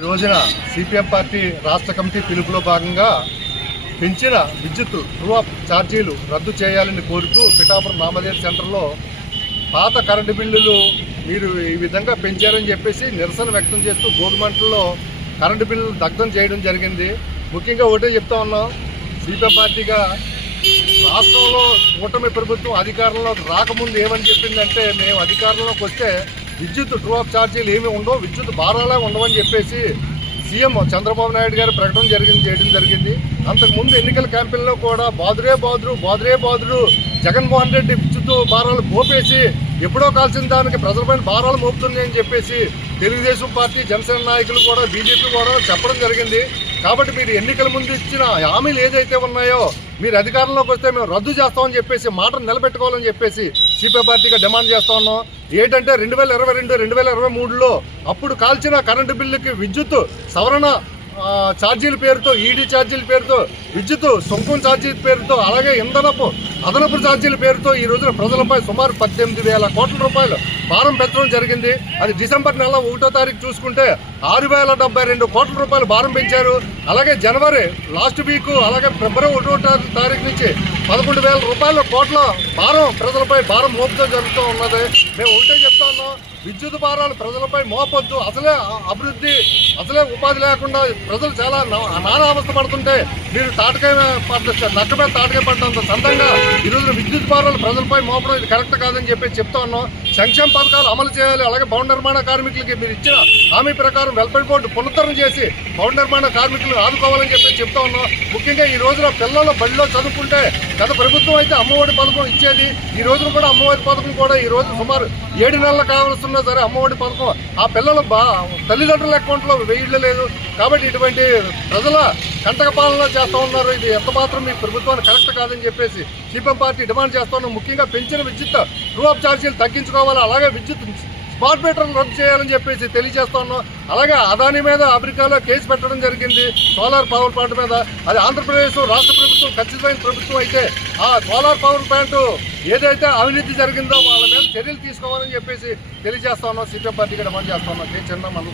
రోజున CPM party రాష్ట్ర committee పిలుపులో భాగంగా పెంచిన విద్యుత్ ట్రూ అప్ ఛార్జీలు రద్దు చేయాలని కోరుతూ పిఠాపురం నామదేవ్ సెంటర్లో పాత కరెంటు బిల్లులు మీరు ఈ విధంగా పెంచారని చెప్పేసి నిరసన వ్యక్తం చేస్తూ భోగిమంటల్లో కరెంటు బిల్లులు దగ్ధం చేయడం జరిగింది. ముఖ్యంగా ఒకటే చెప్తా ఉన్నాం, సిపిఎం పార్టీగా రాష్ట్రంలో కూటమి ప్రభుత్వం అధికారంలోకి రాకముందు ఏమని చెప్పిందంటే, మేము అధికారంలోకి వస్తే విద్యుత్ ట్రూ అప్ ఛార్జీలు ఏమీ ఉండవు, విద్యుత్ భారాలే ఉండవని చెప్పేసి సీఎం చంద్రబాబు నాయుడు గారు ప్రకటన చేయడం జరిగింది. అంతకుముందు ఎన్నికల క్యాంపెయిన్లో కూడా బాదురు జగన్మోహన్ రెడ్డి విద్యుత్ భారాలు మోపేసి ఎప్పుడో కాల్సిన దానికి ప్రజలపైన భారాలు మోపుతుంది అని చెప్పేసి తెలుగుదేశం పార్టీ, జనసేన నాయకులు కూడా, బీజేపీ కూడా చెప్పడం జరిగింది. కాబట్టి మీరు ఎన్నికల ముందు ఇచ్చిన హామీలు ఏదైతే ఉన్నాయో మీరు అధికారంలోకి వస్తే మేము రద్దు చేస్తామని చెప్పేసి మాటను నిలబెట్టుకోవాలని చెప్పేసి సిపిఐ పార్టీగా డిమాండ్ చేస్తా ఉన్నాం. ఏంటంటే 2022, 2023లో అప్పుడు కాల్చిన కరెంటు బిల్లుకి విద్యుత్ సవరణ ఛార్జీల పేరుతో, ఈడీ ఛార్జీల పేరుతో, విద్యుత్ సుంకం ఛార్జీల పేరుతో, అలాగే ఇంధనపు అదనపు ఛార్జీల పేరుతో ఈ రోజున ప్రజలపై సుమారు 18,000 కోట్ల రూపాయలు భారం పెంచడం జరిగింది. అది డిసెంబర్ నెల 1వ తారీఖు చూసుకుంటే 6,072 కోట్ల రూపాయలు భారం పెంచారు. అలాగే జనవరి లాస్ట్ వీక్, అలాగే ఫిబ్రవరి 1వ తారీఖు నుంచి 11,000 రూపాయల కోట్ల భారం ప్రజలపై భారం మోపుతో జరుగుతూ ఉన్నది. మేము ఒకటే చెప్తా ఉన్నాం, విద్యుత్ భారాలు ప్రజలపై మోపొద్దు. అసలే అభివృద్ధి, అసలే ఉపాధి లేకుండా ప్రజలు చాలా నానా అవస్థ పడుతుంటే మీరు నక్క మీద తాటకాయ పడ్డంత సంతంగా ఈరోజు విద్యుత్ భారాలు ప్రజలపై మోపడం ఇది కరెక్ట్ కాదని చెప్పి చెప్తా ఉన్నాం. సంక్షేమ పథకాలు అమలు చేయాలి. అలాగే భవన నిర్మాణ కార్మికులకి మీరు ఇచ్చిన హామీ ప్రకారం వెల్ఫేర్ బోర్డు పునరుద్ధరణ చేసి భవన నిర్మాణ కార్మికులను ఆదుకోవాలని చెప్పి చెప్తా ఉన్నాం. ముఖ్యంగా ఈ రోజున పిల్లల బడిలో చదువుకుంటే గత ప్రభుత్వం అయితే అమ్మఒడి పథకం ఇచ్చేది. ఈ రోజున కూడా అమ్మఒడి పథకం కూడా ఈ రోజు సుమారు 7 నెలలు కావాల్సిన సరే అమ్మఒడి పథకం ఆ పిల్లల తల్లిదండ్రుల అకౌంట్లో వేయలేదు. కాబట్టి ఇటువంటి ప్రజల కంటక పాలన చేస్తూ ఉన్నారు. ఇది ఎంత మాత్రం మీ ప్రభుత్వానికి కరెక్ట్ కాదని చెప్పేసి సిపిఎం పార్టీ డిమాండ్ చేస్తూ ఉన్నాం. ముఖ్యంగా పెంచిన విద్యుత్ ట్రూ అప్ ఛార్జీలు తగ్గించుకోవాలి. అలాగే విద్యుత్ స్మార్ట్ మీటర్లు రద్దు చేయాలని చెప్పేసి తెలియజేస్తా ఉన్నాం. అలాగే అదాని మీద అమెరికాలో కేసు పెట్టడం జరిగింది సోలార్ పవర్ ప్లాంట్ మీద. అది ఆంధ్రప్రదేశ్ రాష్ట్ర ప్రభుత్వం ఖచ్చితమైన ప్రభుత్వం అయితే ఆ సోలార్ పవర్ ప్లాంట్ ఏదైతే అవినీతి జరిగిందో వాళ్ళ మీద చర్యలు తీసుకోవాలని చెప్పేసి తెలియజేస్తా ఉన్నాం. సిపిఎం పార్టీగా డిమాండ్ చేస్తా ఉన్నాం. చిన్న మందు